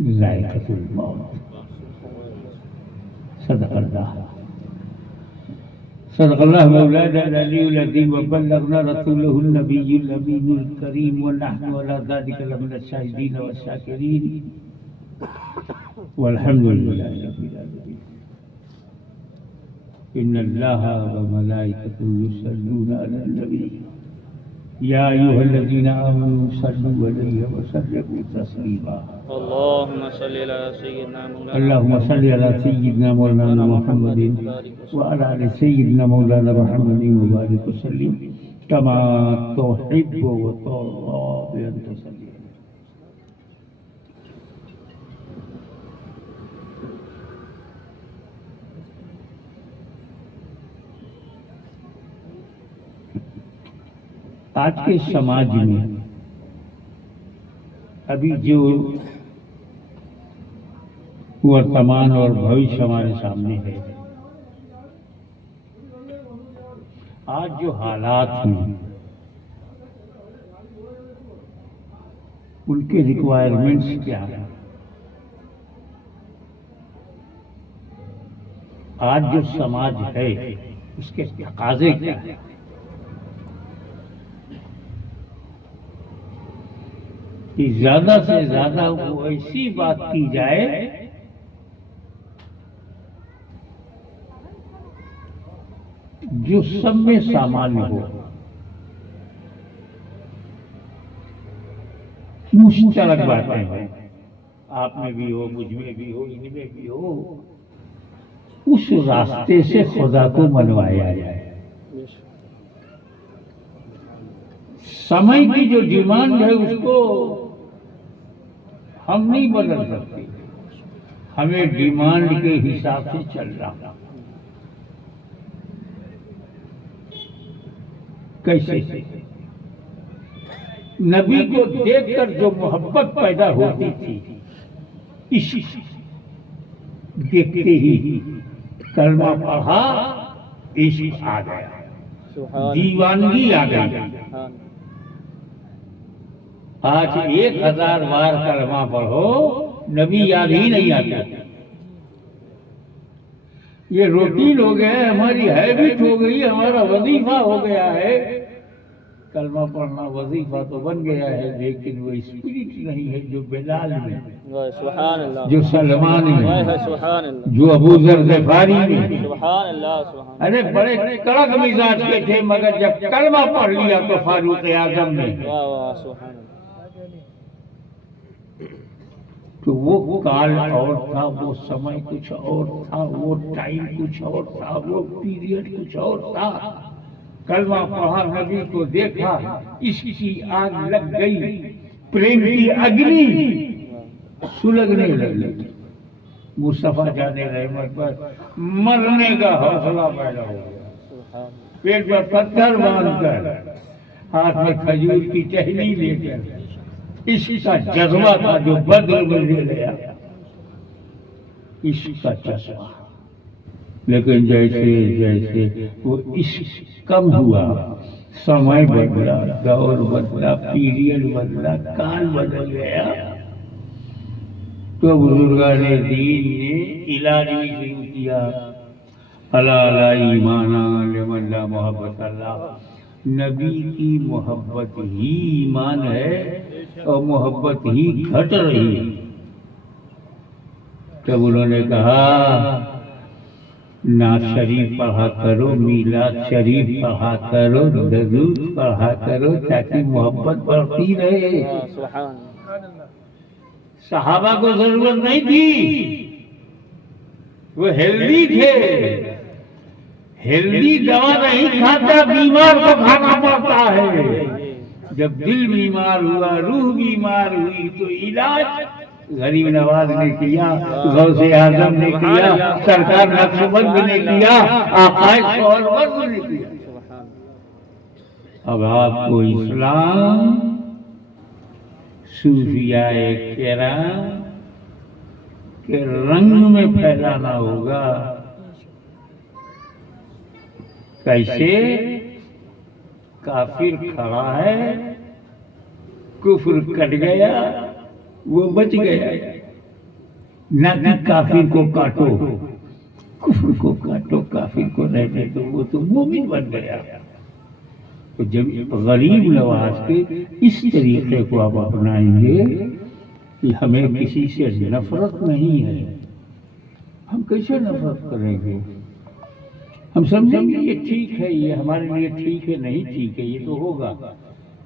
ज़ाइक़तुल मौत। सदक़ल्लाह सदक़ल्लाह मौलाना अल-अलीयुल अज़ीम व बल्लगना रसूलहुन नबियुल अमीनुल करीम व नहनु अला ज़ालिका लमिनश शाहिदीन व शाकिरीन वल्हम्दुलिल्लाहि रब्बिल आलमीन। इन्नल्लाहा व मलाइकतहु युसल्लूना अलन नबी या अय्युहल्लज़ीना आमनू सल्लु अलैहि व सल्लिमू तस्लीमा। अल्लाहुम्मा सल्लि अला सय्यिदिना अल्लाहुम्मा सल्लि अला सय्यिदिना मौलाना मुहम्मदिन व अला आलि सय्यिदिना मौलाना मुहम्मदिन व बारिक व सल्लिम कमा तुहिब्बु व तुर्दा bi an tusalli। आज के समाज में अभी जो वर्तमान और भविष्य हमारे सामने है, आज जो हालात हैं उनके रिक्वायरमेंट्स क्या हैं, आज जो समाज है उसके तकाज़े क्या हैं, कि ज्यादा से ज्यादा वो ऐसी बात की जाए जो सब में सामान्य हो, मुश्तरक बातें हो, आप में भी हो, मुझ में भी हो, इनमें भी हो, उस रास्ते से खुदा को मनवाया जाए। समय की जो डिमांड है उसको हम नहीं बदल सकते, हमें डिमांड के हिसाब से चलना। कैसे? नबी को देखकर जो मोहब्बत पैदा होती थी, इश्क देखते ही कलमा पढ़ा, इश्क आ गया, दीवानगी आ गई। आज 1000 बार कलमा पढ़ो, नबी याद ही नहीं आता। ये रूटीन हो गया है, हमारी हैबिट हो गई, हमारा वजीफा हो गया है। कलमा पढ़ना वजीफा तो बन गया है, लेकिन वो स्पिरिट नहीं है जो बिलाल में, जो सलमान में, जो अबू ज़र ग़िफ़ारी में। अरे बड़े कड़क मिजाज के थे, मगर जब कलमा पढ़ लिया तो फारूक आज़म ने, तो वो काल और था, वो समय कुछ और था, वो टाइम कुछ और था, वो पीरियड कुछ और था। कलमा पढ़ा, नबी को देखा, इसकी आग लग गई, प्रेम की अग्नि सुलगने लगी। मुस्तफा जाने रहमत पर मरने का हौसला पैदा हो गया, पेट पर पत्थर बांधकर, हाथ में खजूर की टहनी लेकर, इसका जज्बा था जो बद्र में ले गया, इसका जज्बा। लेकिन जैसे जैसे वो इश्क कम हुआ, समय बदला, दौर बदला, पीरियड बदला, काल बदल गया, तो बुजुर्गाने दीन ने इलाज भी शुरू किया। अला अला ईमाना लिमन ला मोहब्बत अल्लाह। नबी की मोहब्बत ही ईमान है और मोहब्बत ही घट रही है। तब उन्होंने कहा, नात शरीफ पढ़ा करो, मीलाद शरीफ पढ़ा करो, दरूद पढ़ा करो, ताकि मोहब्बत बढ़ती रहे। सहाबा को जरूरत नहीं थी, वो हेल्दी थे। हेल्दी दवा नहीं खाता, बीमार को खाना पड़ता है। जब दिल बीमार हुआ, रूह बीमार हुई, तो इलाज गरीब नवाज ने किया, गौसे आजम ने किया, सरकार नक्शबंद ने किया, आकाश सोहरवर्द ने किया। अब आपको इस्लाम सूफियाए किराम के रंग में फैलाना होगा। कैसे? काफिर खड़ा है, कुफ्र कट गया, वो बच गया, न कि काफिर को काटो, कुफ्र को काटो, काफिर को रहने दो, वो तो मोमिन बन गया। तो जब गरीब नवाज के इस तरीके को आप अपनाएंगे कि हमें किसी से नफरत नहीं है, हम कैसे नफरत करेंगे? हम समझेंगे ये ठीक है, ये हमारे लिए ठीक है, नहीं ठीक है, ये तो होगा।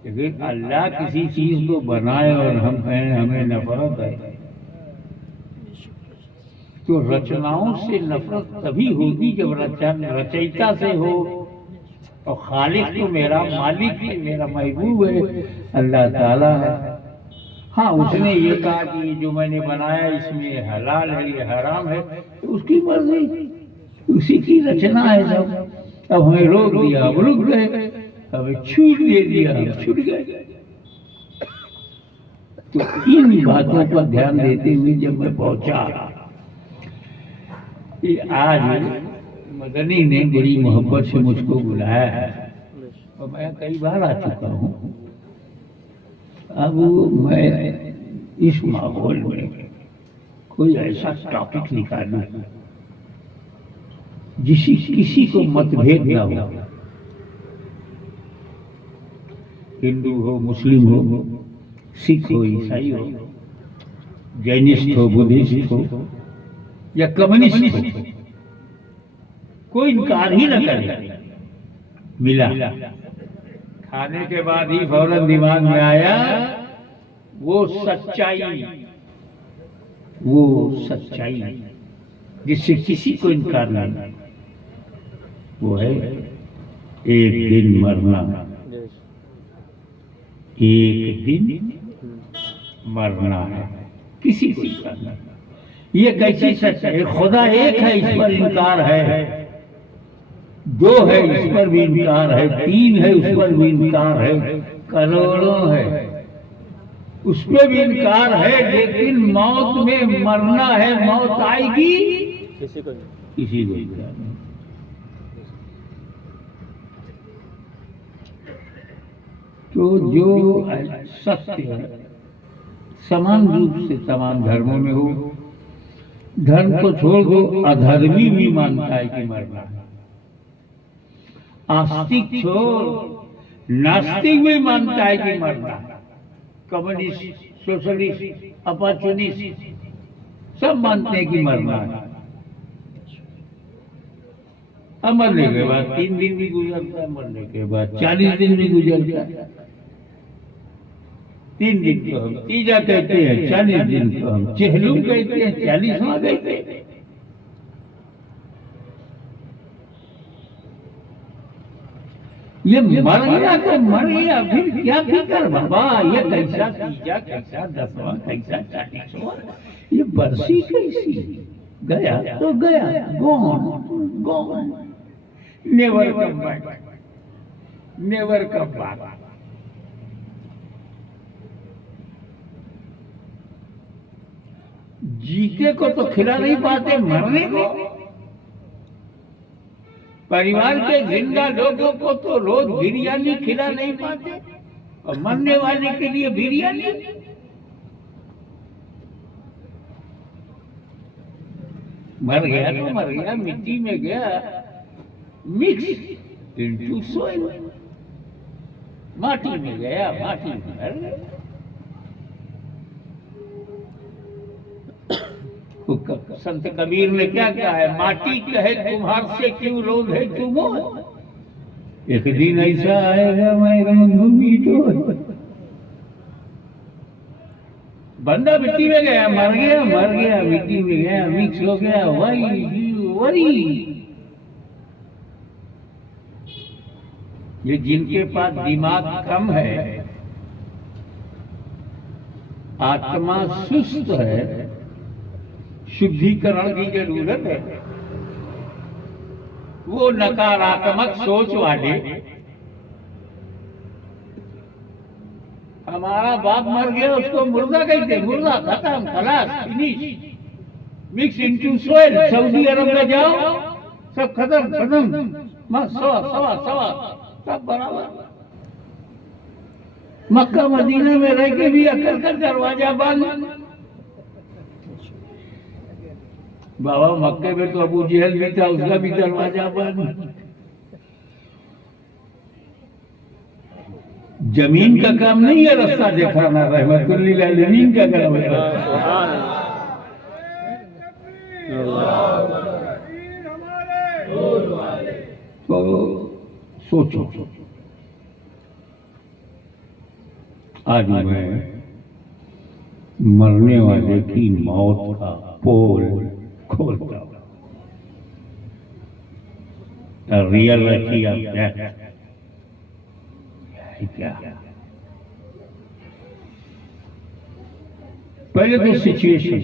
लेकिन अल्लाह किसी चीज को बनाए और हम कहें हमें नफरत है, तो रचनाओं से नफरत तभी होगी जब रचयिता से हो। और खालिक तो मेरा मालिक है, मेरा महबूब है, अल्लाह ताला है। हाँ, उसने ये कहा कि जो मैंने बनाया इसमें हलाल है, ये हराम है, तो उसकी मर्जी, उसी की रचना है सब। अब हमें रोक दिया, हम रुक गए, हमें छूट दे दिया, हम छूट गए। तो इन बातों पर ध्यान देते हुए जब मैं पहुंचा कि आज मदनी ने बड़ी मोहब्बत से मुझको बुलाया है और मैं कई बार आ चुका हूँ, अब मैं इस माहौल में कोई ऐसा टॉपिक निकालूं किसी को मतभेद ना हो, हिंदू हो, मुस्लिम हो, सिख हो, ईसाई हो, जैनिस्ट हो, बुद्धिस्ट हो या कम्युनिस्ट हो, कोई इनकार ही न करे। मिला, खाने के बाद ही फौरन दिमाग में आया वो सच्चाई जिससे किसी को इनकार नहीं, वो है एक दिन मरना, एक दिन मरना है, किसी को इनकार नहीं। ये कैसी सच है? खुदा एक है, इस पर इनकार है, दो है, इस पर भी इनकार है, तीन है, उस पर भी इनकार है, करोड़ों है, उस पर भी इनकार है, लेकिन मौत में मरना है, मौत आएगी किसी को इनकार नहीं। तो जो सत्य है समान रूप से तमाम धर्मों में हो, धर्म को छोड़ दो, अधर्मी भी मानता है कि मरना है। आस्तिक छोड़, नास्तिक भी मानता है कि मरना है। कम्युनिस्ट, सोशलिस्ट, अपॉर्चुनिस्ट सब मानते हैं कि मरना है। अब मरने के बाद 3 दिन भी गुजरता है, मरने के बाद 40 दिन भी गुजरता है। 3 दिन को हम तीजा कहते हैं, 40 दिन को हम चहलुम कहते हैं, 40वां कहते हैं। ये मर गया तो मर गया, फिर क्या फिकर बाबा? ये कैसा तीजा, कैसा 10वां, कैसा 40वां, ये बरसी कैसी? गया तो गया, gone, never come back, never come back. जीते को तो खिला नहीं पाते, मरने को, परिवार के जिंदा लोगों को तो रोज बिरयानी खिला नहीं पाते, और मरने वाले के लिए बिरयानी। मर गया तो मर गया, मिट्टी में गया, मिक्स इनटू सोइल, माटी में गया, माटी में मर गया। संत कबीर ने क्या कहा है? माटी कहे तुम्हार से क्यों रोग है तुम, एक दिन ऐसा आएगा मैं रंगूंगी तो। बंदा मिट्टी में गया, मर गया, मिट्टी में गया, मिक्स हो गया, वरी। ये जिनके पास दिमाग कम है, आत्मा सुस्त है, शुद्धिकरण की जरूरत है, वो नकारात्मक सोच वाले, हमारा बाप मर गया उसको मुर्दा कहते, मुर्दा खत्म, खलास, finish, mix into soil. Saudi Arab में जाओ, सब खत्म, सवा सब बराबर। मक्का मदीना में रह के भी अकल का दरवाजा बंद। बाबा मक्के में तो अबू जहल भी था, उसका भी दरवाजा बंद। जमीन का काम नहीं है रास्ता दिखाना, रहमतुल लिल आलमीन का काम है। सुभान अल्लाह। तो सोचो, आज मैं मरने वाले की मौत का पोल खोलता हूं। रियलिटी ऑफ डेथ है क्या? पहले तो सिचुएशन,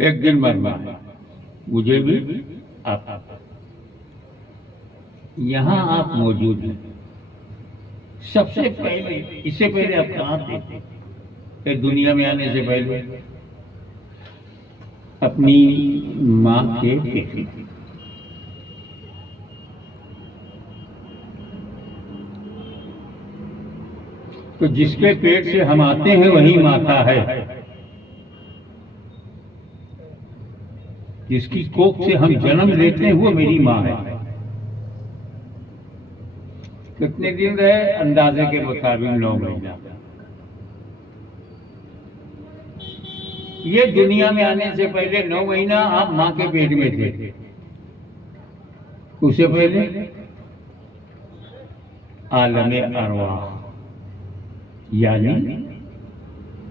एक दिन मरना है मुझे भी, आप यहाँ आप मौजूद हैं। सबसे पहले, इससे पहले आप कहाँ थे? ये दुनिया में आने से पहले अपनी माँ के पेट में। तो जिसके पेट से हम आते हैं वही माता है, जिसकी कोख से हम जन्म लेते हैं वो मेरी माँ है। कितने दिन रहे? अंदाजे के मुताबिक 9 महीना। ये दुनिया में आने से पहले 9 महीना आप माँ के पेट में थे। उससे पहले आलमे अरवाह यानी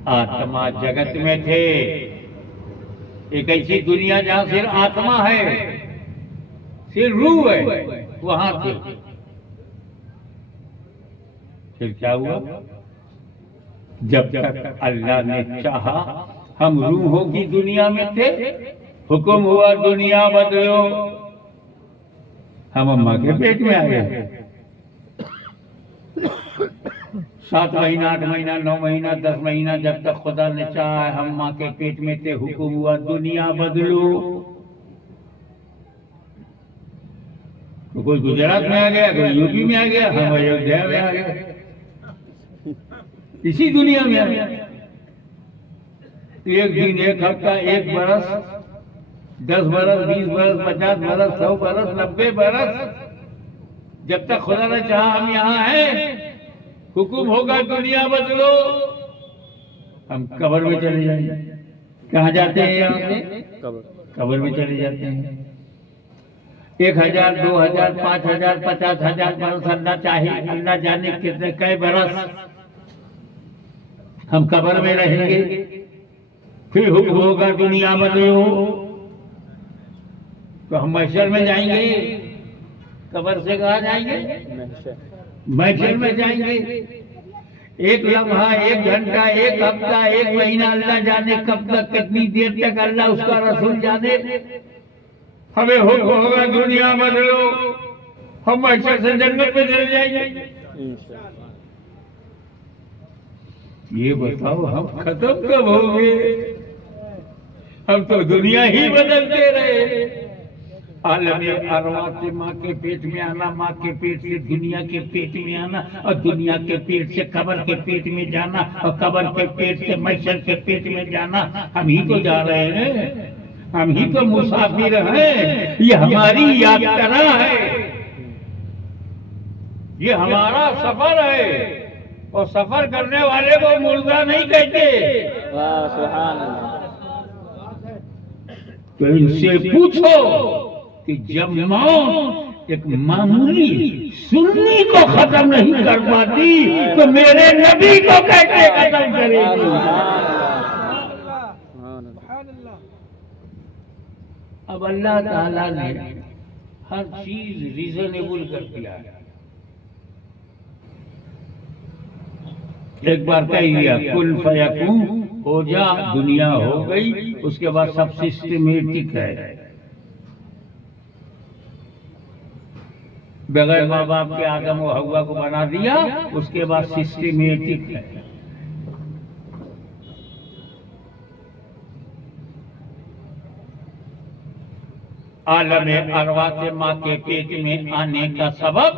आत्मा जगत में थे। एक ऐसी दुनिया जहां सिर्फ आत्मा है, सिर्फ रूह है, वहां थे। फिर क्या हुआ? जब तक अल्लाह ने चाहा हम रूहों की दुनिया में थे, हुक्म हुआ दुनिया बदलो, हम अम्मा के पेट में आ गए। 7 महीना, 8 महीना, 9 महीना, 10 महीना, जब तक खुदा ने चाहा हम माँ के पेट में थे, हुक्म हुआ दुनिया बदलो। तो कोई गुजरात में आ गया, कोई यूपी में आ गया, हम अयोध्या में आ गए, इसी दुनिया में आ गया। एक दिन, एक हफ्ता, 1 बरस, 10 बरस, 20 बरस, 50 बरस, 100 बरस, 90 बरस, जब तक खुदा ने चाहा हम यहाँ हैं, हुक्म होगा दुनिया बदलो, हम कब्र में चले जाएंगे। कहाँ जाते हैं? यहाँ से कब्र में चले जाते हैं। 1000, 2000, 5000, 50,000 बरस, अल्लाह चाहे, अल्लाह जाने कितने कई बरस हम कब्र में रहेंगे। फिर हुक्म होगा दुनिया बदलो, तो हम महशर में जाएंगे। कब्र से कहाँ जाएंगे? महशर में जाएंगे। 1 लम्हा, 1 घंटा, 1 हफ्ता, 1 महीना, अल्लाह जाने कब तक, कितनी देर तक, अल्लाह उसका रसूल जाने। हमें हुक्म होगा दुनिया बदलो, हम महशर से जन्नत में चले जाएंगे। ये बताओ हम खत्म कब होंगे? हम तो दुनिया ही बदलते रहे। आलमे अरवाह से माँ के पेट में आना, माँ के पेट से दुनिया के पेट में आना, और दुनिया के पेट से कब्र के पेट में जाना, और कब्र के पेट से महशर के पेट में जाना। हम ही तो जा रहे हैं, हम ही तो मुसाफिर हैं। ये हमारी यात्रा है, ये हमारा सफर है, और सफर करने वाले को मुर्दा नहीं कहते। वाह, सुभान अल्लाह। तो इनसे पूछो कि जब मौत एक मामूली सुन्नी को खत्म नहीं कर पाती, तो मेरे नबी को कैसे खत्म करेगी? अब अल्लाह ताला ने हर चीज रीजनेबल कर दिया है। एक बार कह दिया कुल फयकून, हो जा, दुनिया हो गई। उसके बाद सब सिस्टमेटिक है, बगैर माँ बाप के आदम और हव्वा को बना दिया, उसके बाद सिस्टमेटिक है। आलमे अरवा से माँ के पेट में आने का सबब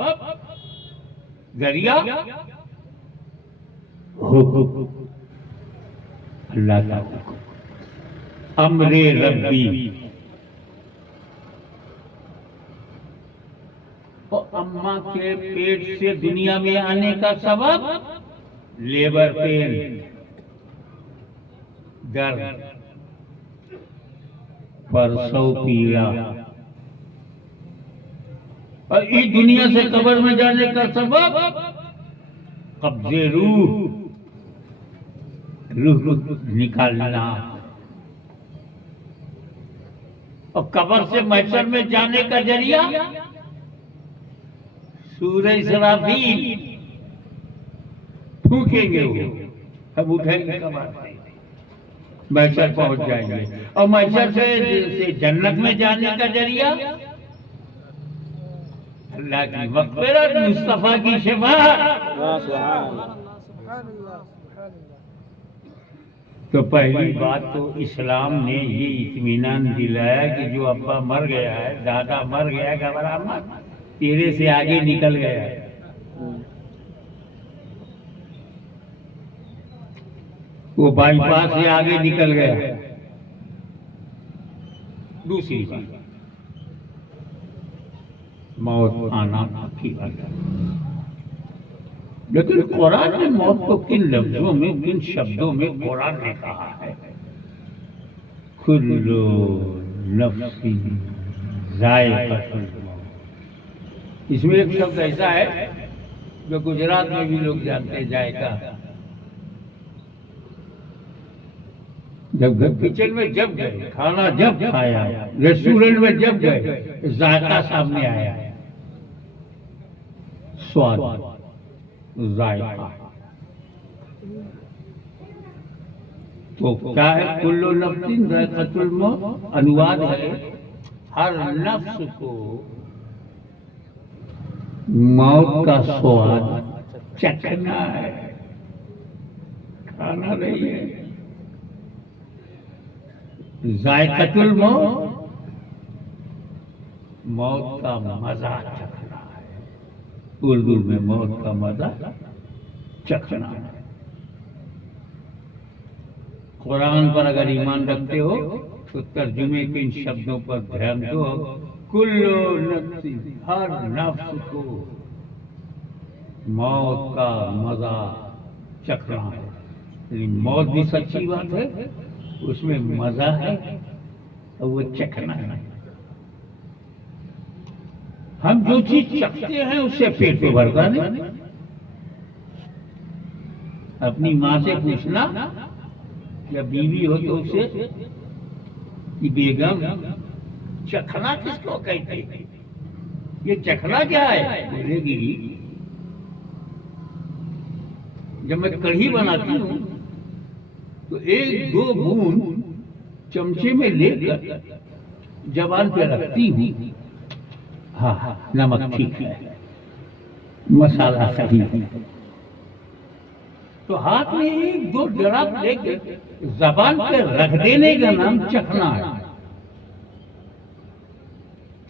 जरिया हुक्म, अल्लाह का हुक्म, अमरे रब्बी। और अम्मा के पेट से दुनिया में आने का सबब लेबर पेन, दर्द, प्रसव पीड़ा, और इस दुनिया से कब्र में जाने का सबब कब्जे रूह, रूह को निकालना। और कब्र से महशर में जाने का जरिया सूरज इसराफील फूकेंगे, वो अब उठेंगे कब्र से, महशर पहुंच जाएंगे। और महशर से जन्नत में जाने का जरिया अल्लाह की मग़फ़िरत, मुस्तफा की शफ़ाअत। वाह सुभान अल्लाह। तो पहली बात तो इस्लाम ने ये इत्मीनान दिलाया कि जो अब्बा मर गया है, दादा मर गया है, घबरा मत, तेरे से आगे निकल गया है। वो बाईपास से आगे निकल गया। दूसरी बात, मौत आना की बात है, लेकिन कुरान ने मौत को किन लफ्जों में, किन शब्दों में कुरान ने कहा है? कुल्लु नफ्सिन ज़ाइक़तुल मौत। इसमें एक शब्द ऐसा है जो गुजरात में भी लोग जानते हैं, जायका। जब किचन में जब गए, खाना जब खाया, रेस्टोरेंट में जब गए, जायका सामने आया, स्वाद, जायका। तो क्या है कुल्लु नफ्सिन ज़ाइक़तुल मौत? अनुवाद है हर नफ्स को मौत का स्वाद चखना है, खाना नहीं है। ज़ाइक़तुल मौत, मौत का मजा चखना है। उर्दू में मौत का मजा चखना है। कुरान पर अगर ईमान रखते हो तो तर्जुमे के इन शब्दों पर ध्यान दो। कुल्लु नफ्सिन, हर नफ्स को मौत का मजा चखना है। यानी मौत भी सच्ची बात है, उसमें मजा है और वो चखना है। हम जो चीज चखते हैं उससे पेट तो भरता नहीं। अपनी माँ से पूछना या बीवी हो तो उसे कि बेगम चखना किसको कहते हैं, ये चखना क्या है? बोलेगी जब मैं कढ़ी बनाती हूँ तो एक दो बूंद चमचे में लेकर जबान पे रखती हूँ, हाँ नमक ठीक है, मसाला सही है। तो हाथ में एक दो ड्रॉप लेके जबान पे रख देने का नाम चखना है।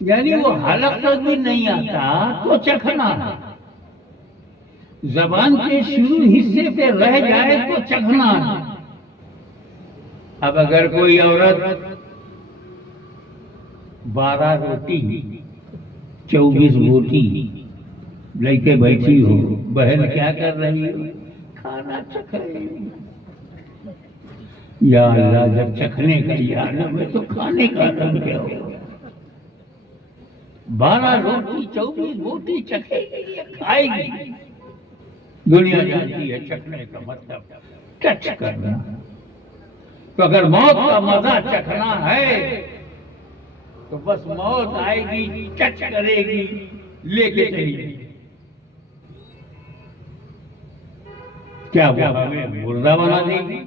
यानी वो हलक तक भी नहीं आता तो चखना है। जबान के शुरू हिस्से पे रह जाए तो चखना है। अब अगर कोई औरत 12 रोटी 24 बोटी लेके बैठी हो, बहन क्या कर रही हो? खाना चख रही हो। या अल्लाह, जब चखने का याद है तो खाने का रंग क्या हो? 12 रोटी 24 बोटी चखेगी या खाएगी? दुनिया जानती है चखने का मतलब टच करना। तो अगर मौत का मजा चखना है तो बस मौत आएगी, टच करेगी, लेके चलेगी। क्या वो हमें मुर्दा बना देगी,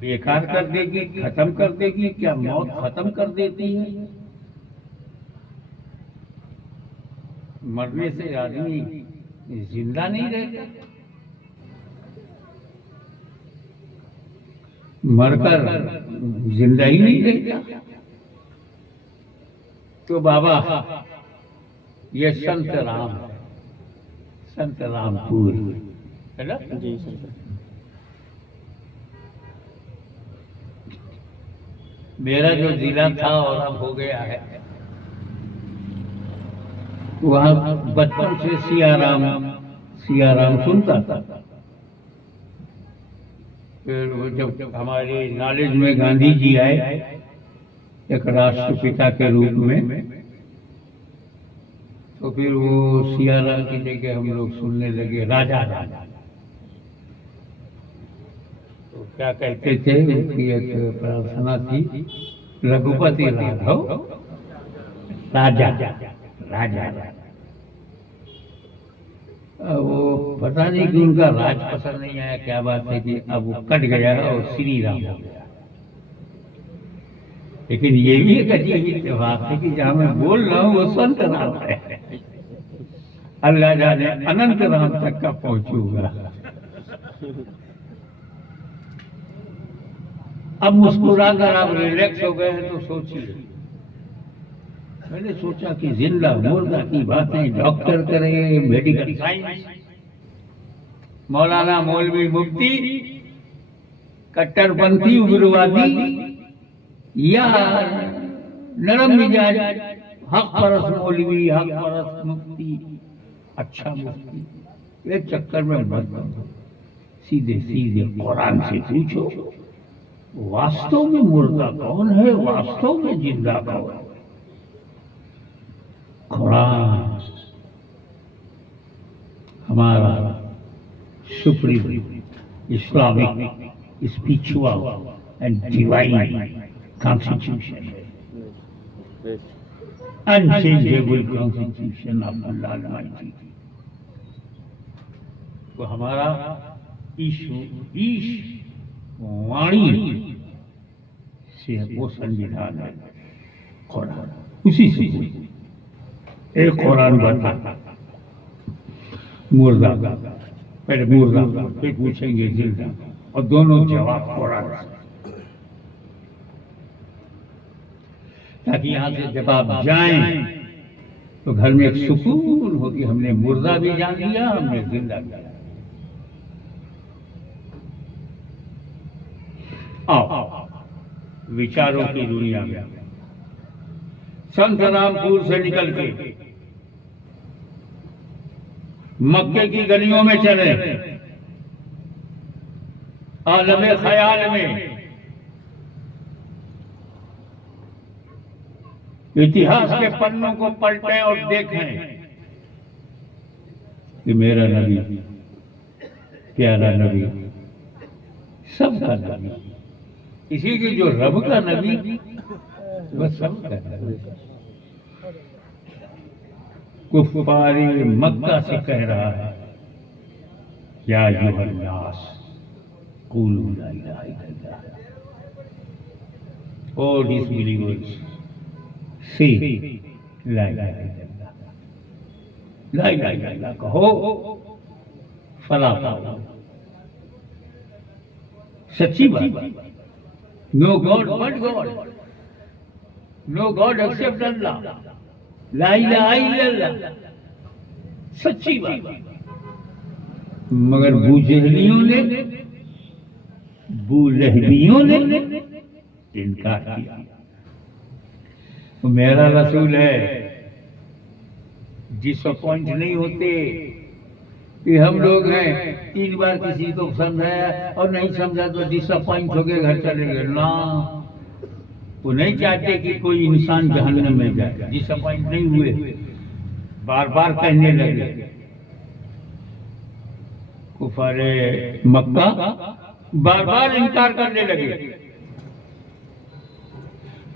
बेकार कर देगी, खत्म कर देगी? क्या मौत खत्म कर देती है? मरने से आदमी जिंदा नहीं रहता, मरकर जिंदा ही नहीं रहता। तो बाबा ये संत राम, संत रामपुर है ना? जी सर। मेरा जो जिला था और अब हो गया है, वहाँ बचपन से सियाराम सुनता था। फिर वो जब हमारे नॉलेज में गांधी जी आए एक राष्ट्रपिता के रूप में, तो फिर वो सियाराम की जगह हम लोग सुनने लगे राजा राजा। तो क्या कहते थे, उनकी एक प्रार्थना थी, रघुपति राघव राजा राजा। वो पता नहीं कि उनका राज पसंद नहीं आया, क्या बात है कि अब वो कट गया और श्री राम हो गया। लेकिन ये भी एक अजीब बात है कि जहाँ मैं बोल रहा हूँ वो संत राम है। अल्लाह जाने अनंत राम तक का पहुंचूंगा। अब मुस्कुरा कर आप रिलैक्स हो गए हैं तो सोचिए, मैंने सोचा कि जिंदा मुर्दा की बातें डॉक्टर करे, मेडिकल साइंस, मौलाना मौलवी मुफ्ती, कट्टरपंथी उग्रवादी या नरम मिजाज हक परस मौलवी, हक परस मुफ्ती, अच्छा मुफ्ती, ये चक्कर में मत बनो। सीधे सीधे कुरान से पूछो, वास्तव में मुर्दा कौन है, वास्तव में जिंदा कौन है। कुरान हमारा supreme Islamic spiritual and divine constitution है, unchangeable constitution of Allah almighty. तो हमारा ईश वाणी से वो संविधान है कुरान, उसी से एक कुरान बता मुर्दा, पहले मुर्दा फिर पूछेंगे जिंदा, और दोनों जवाब कुरान से, ताकि यहाँ से जब आप जाएं तो घर में एक सुकून हो कि हमने मुर्दा भी जान लिया, हमने जिंदा भी जान लिया। आओ विचारों की दुनिया में संत रामपुर से निकल के मक्के की गलियों में चले, आलमे ख्याल में इतिहास के पन्नों को पलटें और देखें कि मेरा नबी, प्यारा नबी, सबका नबी, इसी की जो रब का नबी वह सबका नबी, कुफारी मक्का से कह रहा है, या अय्युहन्नास क़ूलू ला इलाहा इल्लल्लाह, ओ डिसबिलीवर्स से ला इलाहा इल्लल्लाह, ला इलाहा इल्लल्लाह कहो, फलाह पाओ। सच्ची बात, no God but God, no God except Allah, ला इलाहा इल्लल्लाह, सच्ची बात। मगर बूजहलियों ने, बूलहबियों ने इनकार किया। तो मेरा रसूल है, डिसअपॉइंट नहीं होते कि हम लोग हैं, 3 बार किसी को समझाया और नहीं समझा तो डिसअपॉइंट हो गए घर चले गए ना। वो नहीं चाहते कि कोई इंसान जहन्नम में जाए, डिसअपॉइंट नहीं हुए, बार बार कहने लगे। कुफारे मक्का बार बार इनकार करने लगे,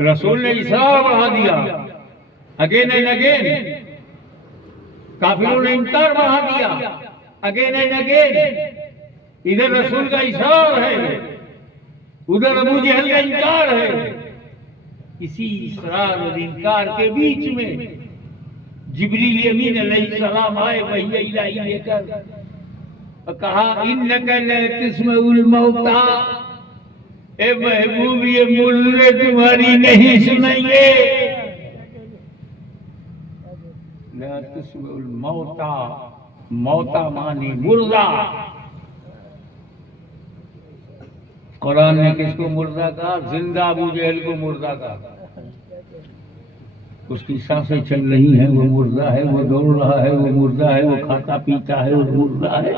रसूल ने इसरार बढ़ा दिया, अगेन एंड अगेन। काफिरों ने इनकार बढ़ा दिया, अगेन एंड अगेन। इधर रसूल का इसरार है, उधर अबू जहल का इनकार है। इसी इसरार और इनकार के बीच में जिब्रील अमीन अलैहिस्सलाम आए वही इलाही लेकर और कहा, इन्नका लतस्मउल मौता, ए महबूब ये मुर्दे तुम्हारी नहीं सुनेंगे। लतस्मउल मौता, मौता माने मुर्दा। कुरान ने किसको मुर्दा कहा? जिंदा अबू जहल को मुर्दा कहा। उसकी सांसें चल रही हैं, वो मुर्दा है, वो दौड़ रहा है, वो मुर्दा है, वो खाता पीता है, वो मुर्दा है,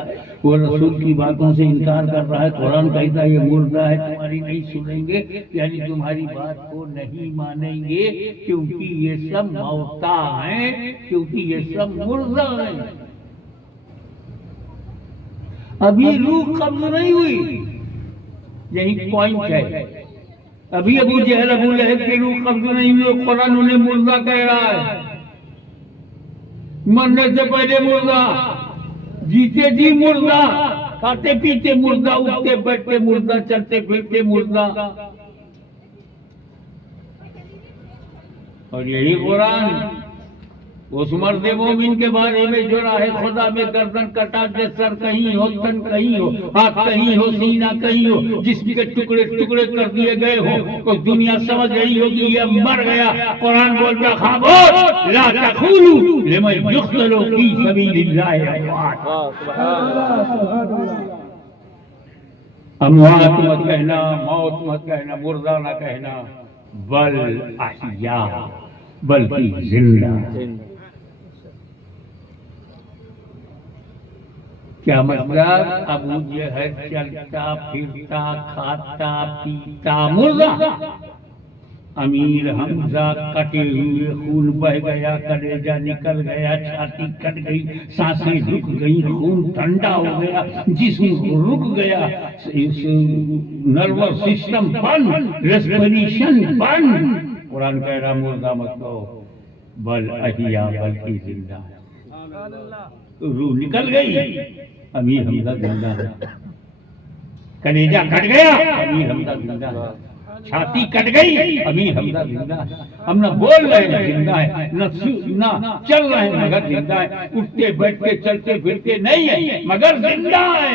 वो रसूल की बातों से इनकार कर रहा है। कुरान कहता है ये मुर्दा है, तुम्हारी नहीं सुनेंगे, यानी तुम्हारी बात को नहीं मानेंगे, क्योंकि ये सब मौता हैं, क्योंकि ये सब मुर्दा हैं। अभी रूह कब्ज नहीं हुई, यही पॉइंट है। अभी अबू जहल अबू लहब के रूह कब्ज नहीं हुई, कुरान उन्हें मुर्दा कह रहा है। मरने से पहले मुर्दा, जीते जी मुर्दा, खाते पीते मुर्दा, उठते बैठते मुर्दा, चलते फिरते मुर्दा। और यही कुरान उस मर्द मोमिन के बारे में जो राह खुदा में गर्दन कटा दे, सर कहीं हो, तन कहीं हो, हाथ कहीं हो, सीना कहीं हो, जिसके टुकड़े टुकड़े कर दिए गए हो, तो दुनिया समझ रही होगी ये मर गया। कुरान बोलता खामोश, ला तक़ूलू लिमन युक़्तलू फी सबीलिल्लाहि अमवात। अमवात मत कहना, मौत मत कहना, मुर्दा न कहना, बल अहिया, बल्कि जिंदा। क्या मतलब? अबू जहल चलता फिरता खाता पीता मुर्दा, अमीर हमजा कटे हुए, खून बह गया, कलेजा निकल गया, छाती कट गई, सांसें रुक गई, खून ठंडा हो गया, जिस्म रुक गया, नर्वस सिस्टम बंद, रेस्पिरेशन बंद। कुरान कह रहा मुर्दा मत कहो, बल अहिया, बल्कि जिंदा। रूह निकल गई, अमीर हमजा जिंदा है। कलेजा कट गया, अमीर हमजा जिंदा है। छाती कट गई, अमीर हमजा जिंदा है। हम न बोल रहे हैं जिंदा है, न चल रहे हैं मगर जिंदा है, उठते बैठते चलते फिरते नहीं है मगर जिंदा है।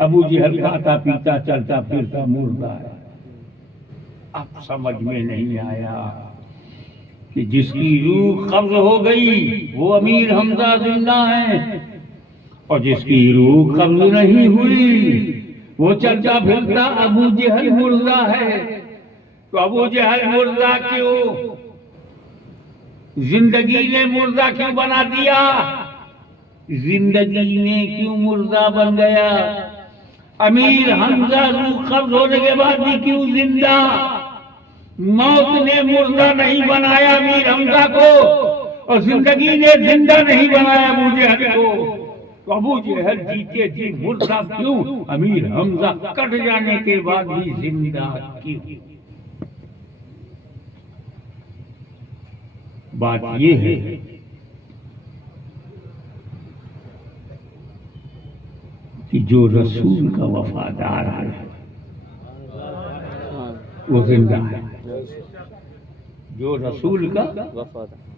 अबू जहल खाता पीता चलता फिरता मुर्दा है। अब समझ में नहीं आया कि जिसकी रूह कब्ज हो गई वो अमीर हमजा जिंदा है, और जिसकी रूह कब्ज नहीं हुई वो चलता फिरता अबू जहल मुर्दा है। तो अबू जहल मुर्दा क्यों? जिंदगी ने मुर्दा क्यों बना दिया? जिंदगी ने क्यों मुर्दा बन गया? अमीर हमजा रूह कब्ज होने के बाद भी क्यों जिंदा? मौत ने मुर्दा नहीं बनाया अमीर हमजा को, और जिंदगी ने जिंदा नहीं बनाया अबू जहल को। तो अबू जहल जीते जी मुर्दा क्यों? अमीर हमजा कट जाने के बाद भी जिंदा क्यों? बात ये है कि जो रसूल का वफादार है वो जिंदा है, जो रसूल का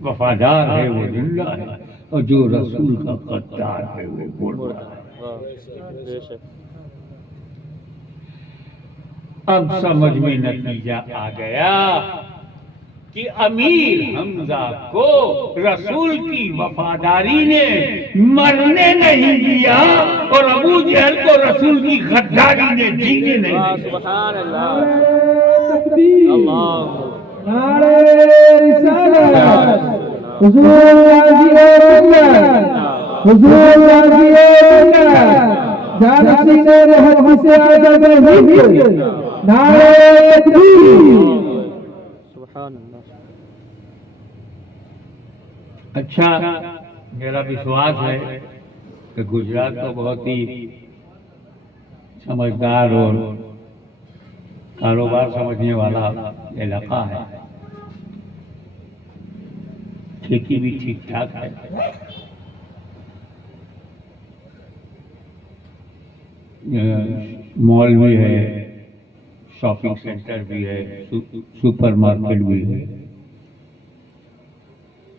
वफादार है वो जिंदा है, और जो रसूल का गद्दार है वो मुर्दा है। अब समझ में नतीजा आ गया कि अमीर हमजा को रसूल की वफादारी ने मरने नहीं दिया, और अबू जहल को रसूल की गद्दारी ने जीने नहीं दिया। सुभान अल्लाह, नारे रिसालत, हुजूर गाज़ी मिल्लत, हुजूर गाज़ी मिल्लत, जानशीन मुहद्दिस आज़म हिंद, नारे तकबीर। सुभान अल्लाह। अच्छा, मेरा विश्वास है कि गुजरात तो बहुत ही समझदार और कारोबार समझने वाला इलाका है, खेती भी ठीक ठाक है, मॉल भी है, शॉपिंग सेंटर भी है, सुपर मार्केट भी है।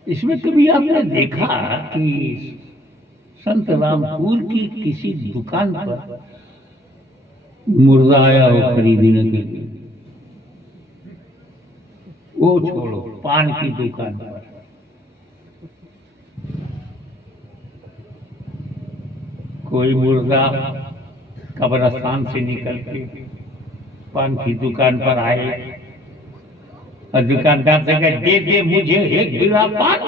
इसमें कभी आपने देखा कि संत रामपुर की किसी दुकान पर मुर्दा आया हो खरीदने के लिए? वो छोड़ो, पान की दुकान पर कोई मुर्दा कब्रिस्तान से निकल के पान की दुकान पर आए और दुकानदार से कहे दे दे मुझे एक गिरा पान।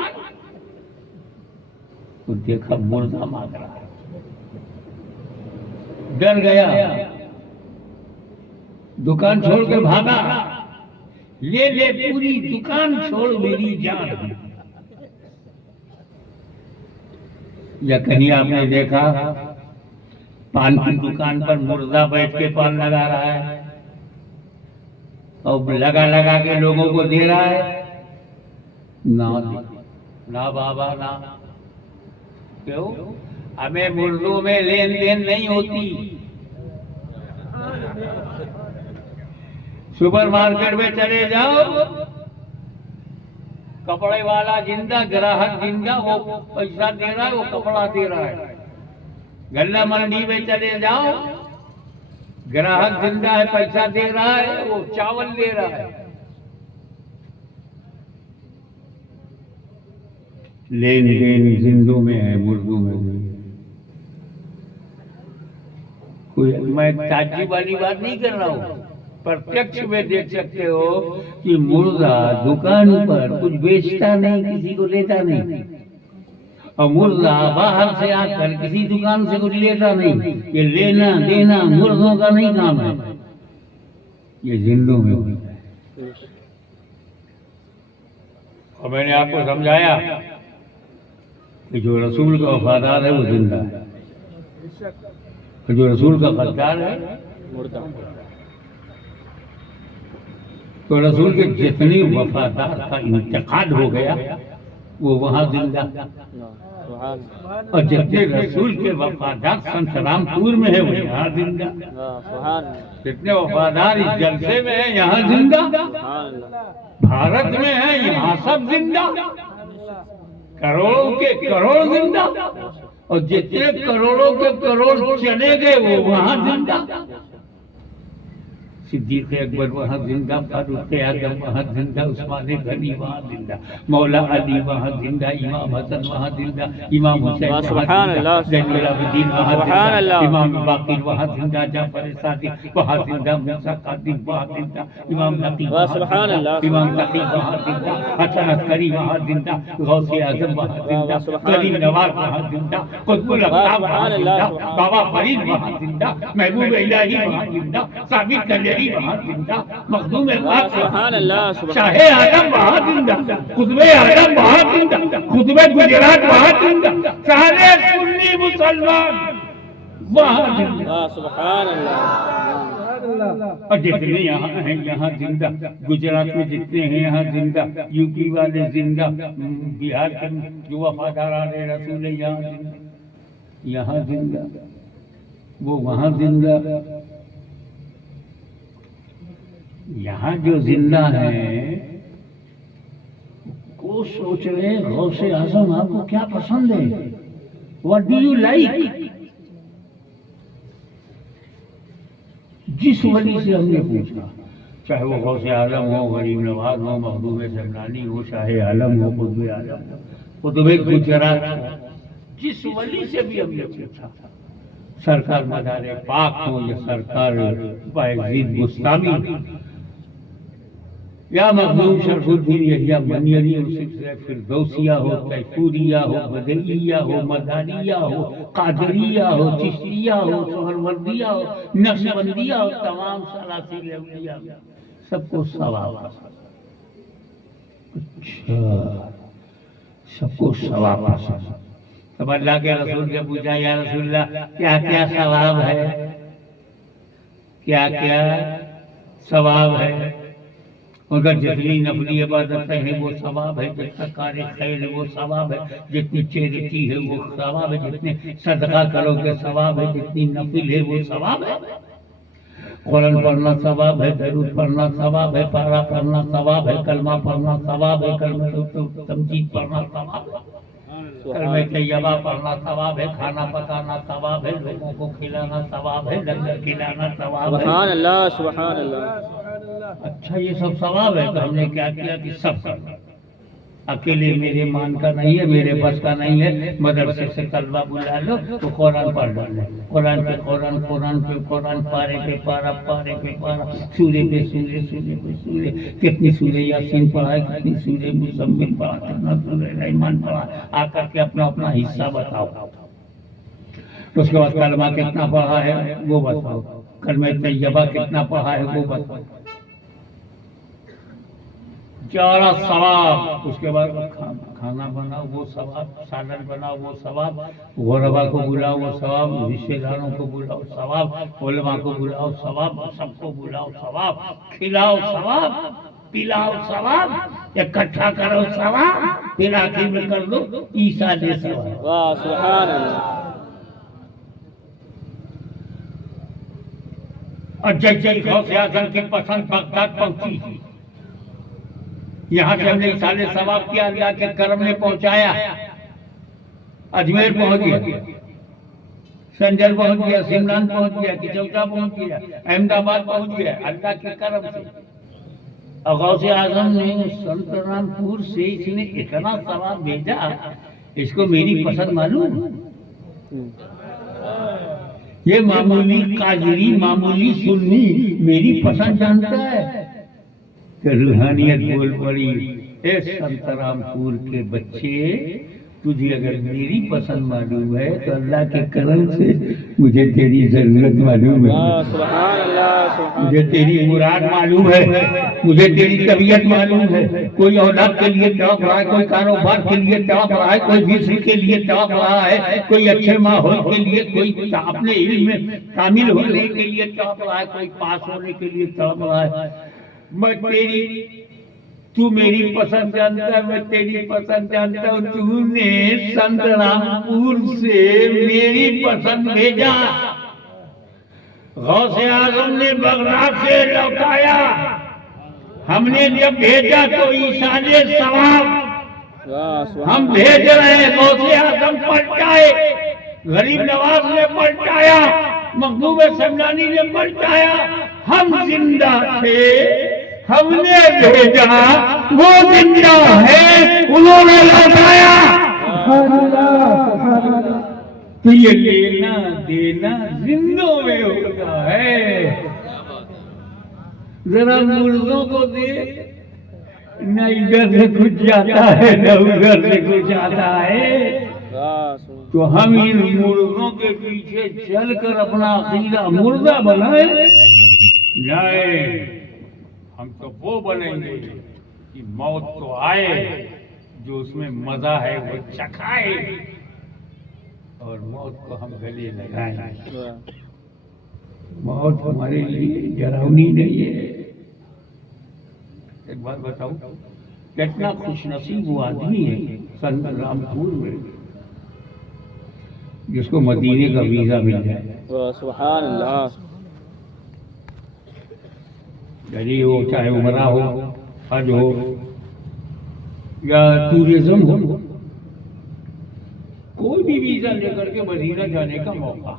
तो देखा मुर्दा मांग रहा है, डर गया, दुकान छोड़ के भागा। ले ले पूरी दुकान छोड़ मेरी जान। या कहीं आपने देखा पान की दुकान पर मुर्दा बैठ के पान लगा रहा है और लगा लगा के लोगों को दे रहा है? ना ना बाबा ना। क्यों? हमें मुर्दों में लेन देन नहीं होती। सुपरमार्केट में चले जाओ, कपड़े वाला जिंदा, ग्राहक जिंदा, वो पैसा दे रहा है, वो कपड़ा दे रहा है। गल्ला मंडी में चले जाओ, ग्राहक जिंदा है, पैसा दे रहा है, वो चावल दे रहा है। लेन देन जिंदों में है, मुर्दों में नहीं। कोई मैं ताज्जुब वाली बात नहीं कर रहा हूँ, प्रत्यक्ष में देख सकते हो कि मुर्दा दुकान पर कुछ बेचता नहीं, किसी को लेता नहीं, और मुर्दा बाहर से आकर किसी दुकान से कुछ लेता नहीं। ये लेना देना मुर्दों का नहीं काम है, ये जिंदों में होता है। और मैंने आपको समझाया कि जो रसूल का वफादार है वो जिंदा है, और जो रसूल का गद्दार है मुर्दा। तो रसूल के जितने वफादार का इंतकाल हो गया वो वहां जिंदा, और जितने रसूल के वफादार संत रामपुर में है वो यहाँ जिंदा। जितने वफादार इस जलसे में है यहाँ जिंदा, भारत में है यहाँ सब जिंदा, करोड़ों के करोड़ जिंदा, और जितने करोड़ों के करोड़ चले गए वो वहां जिंदा। सिद्दीक़ अकबर वहाँ जिंदा, फारूक आज़म वहाँ जिंदा, उस्मान गनी वहाँ जिंदा, मौला अली वहाँ जिंदा, इमाम हसन वहाँ जिंदा, इमाम हुसैन वहाँ जिंदा, ज़ैनुल आबिदीन वहाँ जिंदा, इमाम बाक़िर वहाँ जिंदा, जाफ़र सादिक़ वहाँ जिंदा, मूसा काज़िम वहाँ जिंदा, इमाम नक़ी वहाँ जिंदा, इमाम तक़ी वहाँ जिंदा, हसन अस्करी वहाँ जिंदा, गौसे आज़म वहाँ जिंदा, करीम नवाज़ वहाँ जिंदा, कुतुबुल अक़ताब वहाँ जिंदा, बाबा फरीद वहाँ जिंदा, महबूब इलाही वहाँ जिंदा, साबित कलेरी वहाँ जिंदा, मखदूम शाहे आलम वहाँ जिंदा, खुतबे आलम वहाँ जिंदा, खुतबे गुजरात वहाँ जिंदा, सारे सुन्नी मुसलमान वहाँ जिंदा। सुभान अल्लाह। और जितने यहाँ हैं यहाँ जिंदा, गुजरात में जितने हैं यहाँ जिंदा, यूपी वाले जिंदा, बिहार के जो वफादार आले रसूल है यहाँ जिंदा, वो वहाँ जिंदा। यहाँ जो जिंदा है वो सोच रहे हैं गौसे आज़म आपको क्या पसंद है, व्हाट डू यू लाइक। जिस वली से हमने पूछा, चाहे वो गौसे आज़म हो, गरीब नवाज हो, मखदूम जमनानी हो, शाहे आलम हो, कुतुब आलम हो, कुतुब गुजरात हो, जिस वली से भी हमने पूछा, सरकार मदार पाक हो या सरकार बायजीद बुस्तामी या मखदूम शरफुद्दीन या मनियरी फिरदौसिया हो, तैफूरिया हो, बदरिया हो, मदानिया हो, कादरिया हो, चिश्तिया हो, सोहरवर्दिया हो, नक्शबंदिया हो, तमाम सलासिल औलिया सबको सवाब। अच्छा, सबको सवाब पसंद। तब अल्लाह के रसूल से पूछा, या रसूलल्लाह क्या क्या सवाब है, क्या क्या सवाब है। मगर जितनी नफली इबादतें हैं वो सवाब है, जितना कार्य खैर है वो सवाब है, जितनी चैरिटी है वो सवाब है, जितने सदका करोगे सवाब है, जितनी नफिल है वो सवाब है। कुरान पढ़ना सवाब है, दरूद पढ़ना सवाब है, पारा पढ़ना सवाब है, कलमा पढ़ना सवाब है, कलमा तमजीद पढ़ना सवाब है, कलमे तैयबा पढ़ना सवाब है, खाना पकाना सवाब है, लोगों को खिलाना सवाब है, लंगर खिलाना सवाब है। सुभान अल्लाह, सुभान अल्लाह। अच्छा, ये सब सवाब है, तो हमने क्या किया कि सब करना। अकेले मेरे मान का नहीं है, मेरे बस का नहीं है। मदरसे से तलबा बुला लो तो कुरान पढ़ लो, कुरान पे कुरान, कुरान पे कुरान, पारे पे पारा, पारे पे पारा, सूरे पे सूरे, सूरे पे सूरे। कितनी सूरे यासीन पढ़ा है, कितनी सूरे मुज़म्मिल पढ़ा, कितना सूरे रहमान पढ़ा। आकर के अपना अपना हिस्सा बताओ। उसके बाद कलमा कितना पढ़ा है वो बताओ, कलमा तैयबा कितना पढ़ा है वो बताओ। 11 सवाब। उसके बाद खाना बनाओ वो सवाब, सालन बनाओ वो सवाब, गुरबा को बुलाओ वो सवाब, रिश्तेदारों को बुलाओ सवाब, उलमा को बुलाओ सवाब, सबको बुलाओ सवाब, खिलाओ सवाब, पिलाओ सवाब, इकट्ठा करो सवाब, फिर आखिर में कर दो ईसा दे सवाब। वाह सुभान अल्लाह। और जैसे गौसे आजम की पसंद बगदाद पहुंची, यहाँ से हमने साले सवाब किया, अल्लाह के करम में पहुंचाया। अजमेर पहुंच गया, संजर पहुंच गया, सिमरान पहुंच गया, किचौटा पहुंच गया, अहमदाबाद पहुंच गया, अल्लाह के करम से। और गौसे आजम ने संतरामपुर से इसने इतना सवाब भेजा, इसको मेरी पसंद मालूम। ये मामूली काजरी, मामूली सुन्नी मेरी पसंद जानता है। तो रूहानियत बोल पड़ी, ए संतरामपुर के बच्चे, तुझे अगर मेरी पसंद मालूम है तो अल्लाह के करम से मुझे तेरी जरूरत मालूम है, वाह सुभान अल्लाह, सुभान मुझे तेरी मुराद मालूम है, मुझे तेरी तबीयत मालूम है। कोई औलाद के लिए तड़प रहा है, कोई कारोबार के लिए तड़प रहा है, कोई बिजली के लिए तड़प रहा है, कोई अच्छे माहौल के लिए, कोई अपने इल्म में कामिल होने के लिए तड़प रहा है, कोई पास होने के लिए तड़प रहा है। मैं तेरी, तू मेरी पसंद जानता है, मैं तेरी पसंद जानता हूँ। तूने संतरामपुर से मेरी पसंद भेजा, गौसे आजम ने बगदाद से लौटाया। हमने जब भेजा तो ईसा ने सवाब, हम भेज रहे हैं, गौसे आजम पलटाए, गरीब नवाज ने पलटाया, महबूब समदानी ने पलटाया। हम जिंदा थे, हमने भेजा, वो जिंदा है, उन्होंने लौटाया। तो ये लेना देना जिंदों में होता है। जरा मुर्दों को देख, न इधर से कुछ जाता है न उधर से कुछ आता है। तो हम इन मुर्दों के पीछे चलकर अपना अकीदा मुर्दा बनाए जाए। हम तो वो बनेंगे कि मौत तो आए, जो उसमें मजा है वो चखाए, और मौत को हम गले लगाएं। मौत हमारे लिए डरावनी नहीं है। एक बात बताऊं, कितना खुशनसीब वो आदमी है संतरामपुर में जिसको मदीने का वीजा मिल जाए। सुभान अल्लाह। गली हो, चाहे उमरा हो, हज हो या टूरिज्म हो, कोई भी वीजा लेकर के मदीना जाने का मौका,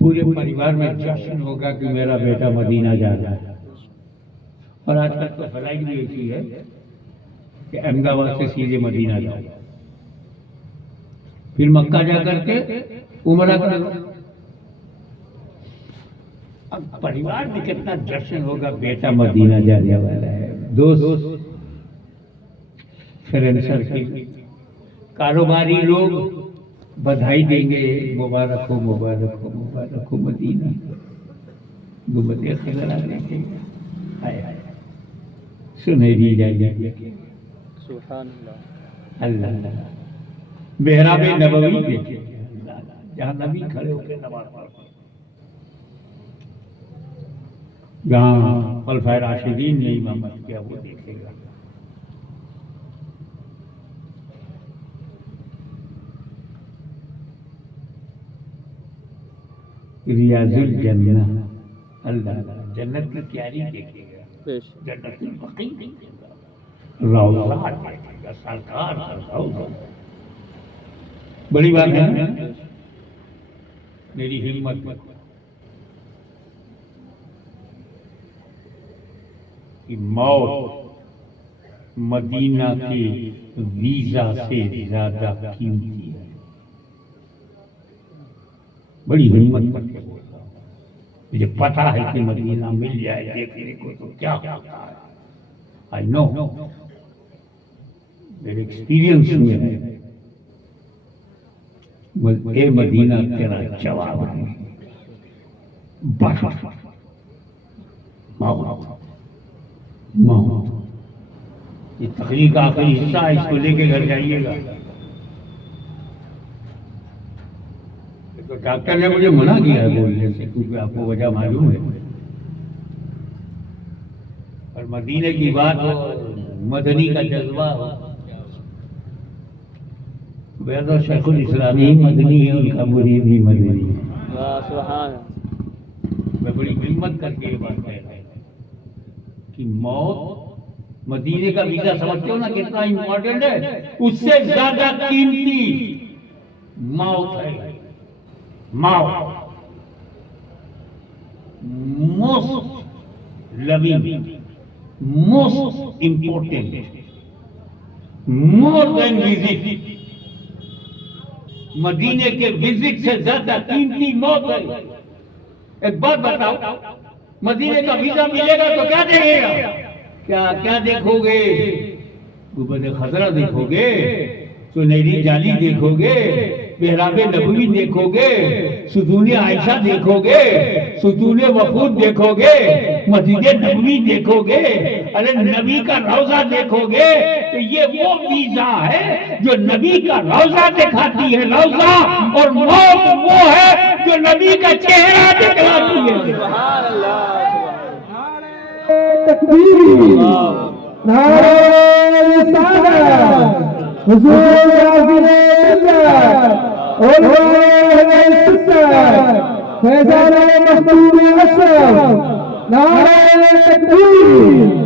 पूरे परिवार में जश्न होगा कि मेरा बेटा मदीना जा रहा है। और आजकल तो फ्लाइट भी ऐसी है कि अहमदाबाद से सीधे मदीना जाओ, फिर मक्का जा करके उमरा कर लो। अब परिवार में कितना जश्न होगा, बेटा मदीना जाने वाला है। दोस्त, फ्रेंड सर्किल, कारोबारी लोग बधाई देंगे, मुबारक हो, मुबारक हो, मुबारक हो मदीना। गुम्बदे खिला देंगे, आया सुनहरी जाएगी। सुभान अल्लाह। अल्लाह मेहराबे नबवी देखे, जहाँ नबी खड़े होकर नमाज पढ़ते, जहाँ खुलफाए राशिदीन ने इमामत किया, वो देखेगा। रियाजुल जन्नह, अल्लाह जन्नत की क्यारी देखेगा, जन्नतुल बक़ी देखेगा, रौज़ा देखेगा, सरकार का रौज़ा। बड़ी बात है ना? मेरी हिम्मत कि मौत मदीना के वीजा से ज्यादा कीमती है। बड़ी हिम्मत करके बोलता हूँ, मुझे पता है कि मदीना मिल जाए देखने को तो क्या होता है। आई नो, मेरे एक्सपीरियंस में है। ए मदीना तेरा जवाब है, मौत मौत। ये तकरीर का आखिरी हिस्सा है, इसको लेके घर जाइएगा। तो डॉक्टर ने मुझे मना किया है बोलने से, क्योंकि आपको वजह मालूम है। और मदीने की बात हो, मदनी का जज्बा हो, वैसे शेखुल इस्लाम ही मदनी है, उनका मुरीद भी मदनी है। वाह सुभान। मैं बड़ी हिम्मत करके ये बात कह रहा हूं कि मौत, मदीने का वीजा समझते हो ना कितना इंपॉर्टेंट है, उससे ज्यादा कीमती मौत है। मौत most loving, most important, more than visit. मदीने के विजिट से ज्यादा कीमती मौत है। एक बात बताओ, मदीने का वीजा मिलेगा तो क्या देखेगा? क्या क्या देखोगे? गुबद खजरा देखोगे, सुनहरी जाली देखोगे, मेहराबे नबवी देखोगे, सुजूने आयशा देखोगे, सुजूने वफूद देखोगे, मस्जिद नबवी देखोगे, अरे नबी का रौजा देखोगे। तो ये वो वीजा है जो नबी का रौजा दिखाती है, रौजा। और मौत वो है जो नबी का चेहरा दिखलाती है। सुभान अल्लाह। तकबीर, नारे रिसालत, हुजूर गाज़ी मिल्लत, उलमाए सुन्नत, फैज़ान महमूद अशरफ, नारे तकबीर।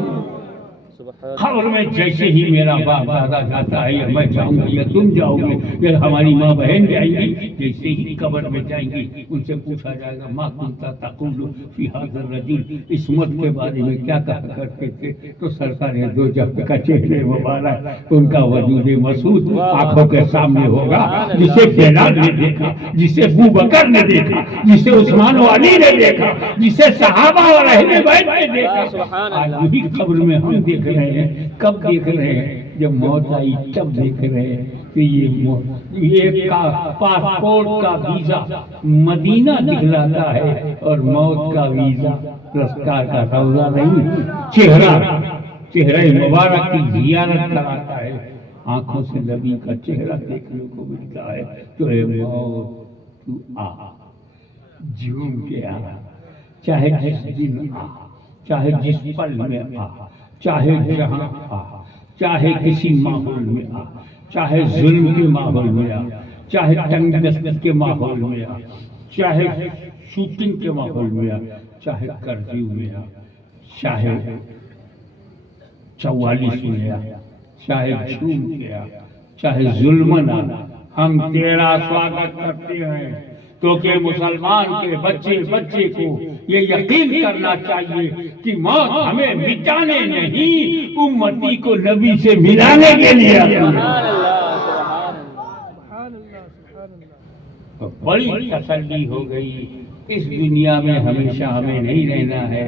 खबर में जैसे ही मेरा बाप दादा जाता है, या मैं जाऊंगा या तुम जाओगे या हमारी माँ बहन जाएंगी, जैसे ही कब्र में जाएंगी उनसे पूछा जाएगा, माँ कुंता तक़ूलु फ़ी हाज़ा रजुल, इस मर्द के बारे में क्या कहा करते थे? तो सरकार है दो जब का चेहरे मुबारक, उनका वजूद मसूद आंखों के सामने होगा, जिसे बिलाल ने देखा, जिसे अबू बकर ने देखा, जिसे उस्मान वाली ने देखा, जिसे सहाबा और अहले बैत ने देखा। आज वही कब्र में हम देख रहे हैं। कब देख रहे हैं? जब मौत आई तब देख रहे हैं। तो ये का पासपोर्ट का वीजा मदीना दिखलाता है, और मौत का वीजा रफ्तार का रौजा नहीं, चेहरा मुबारक की जियारत कराता है। आंखों से नबी का चेहरा देखने को मिलता है। तो ए मौत तू आ, झूम के आ, चाहे जिस दिन आ, चाहे जिस पल में आ, चाहे जहां आ, चाहे किसी माहौल में आ, चाहे जुल्म के माहौल में आ, चाहे तंगदस्ती के माहौल में आ, चाहे शूटिंग के माहौल में आ, चाहे कर्फ्यू में आ, चाहे 44 में आ, चाहे झूम के आ, चाहे जुल्मन आ, हम तेरा स्वागत करते हैं। तो के मुसलमान के बच्चे बच्चे को ये यकीन करना चाहिए कि मौत हमें मिटाने नहीं, उम्मती को नबी से मिलाने के लिए आती है। तो बड़ी तसल्ली हो गई। इस दुनिया में हमेशा हमें नहीं रहना है,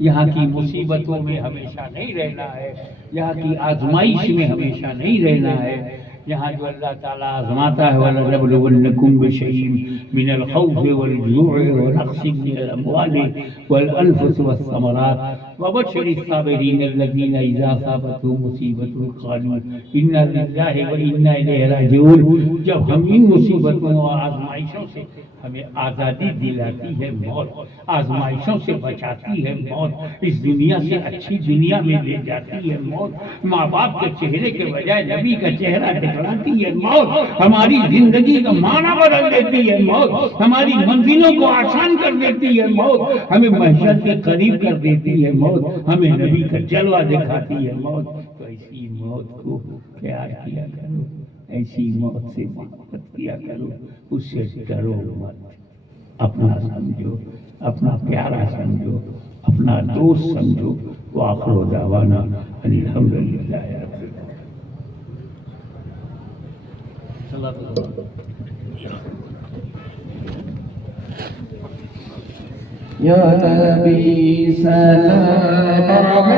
यहाँ की मुसीबतों में हमेशा नहीं रहना है, यहाँ की आजमाइश में हमेशा नहीं रहना है। यहाँ जो अल्लाह ताला आजमाता है, वलनबलुवन्नकुम बिशैइन मिनल खौफि वल जू'i व नक़्सिन मिनल अमवालि वल अनफुसि वस्समरात वबश्शिरिस साबिरीन अल्लज़ीना इज़ा असाबतहुम मुसीबतुन क़ालू इन्ना लिल्लाहि व इन्ना इलैहि राजिऊन। जब हम इन मुसीबतों और आजमाइशों से हमें आज़ादी दिलाती है मौत, आजमाइशों से बचाती है मौत, इस दुनिया से अच्छी दुनिया में ले जाती है मौत, माँ बाप के चेहरे के बजाय नबी का चेहरा दिखलाती है मौत, हमारी जिंदगी का माना बदल देती है मौत, हमारी मंजिलों को आसान कर देती है मौत, हमें महशर के करीब कर देती है मौत, हमें नबी का जलवा दिखाती है मौत। तो ऐसी मौत को प्यार किया करो, ऐसी मौत से मोहब्बत किया करो, उससे डरो मत, अपना समझो, अपना प्यारा समझो, अपना दोस्त समझो। वाखिर दावाना अनिल हम्दुलिल्लाह। या नबी सलाम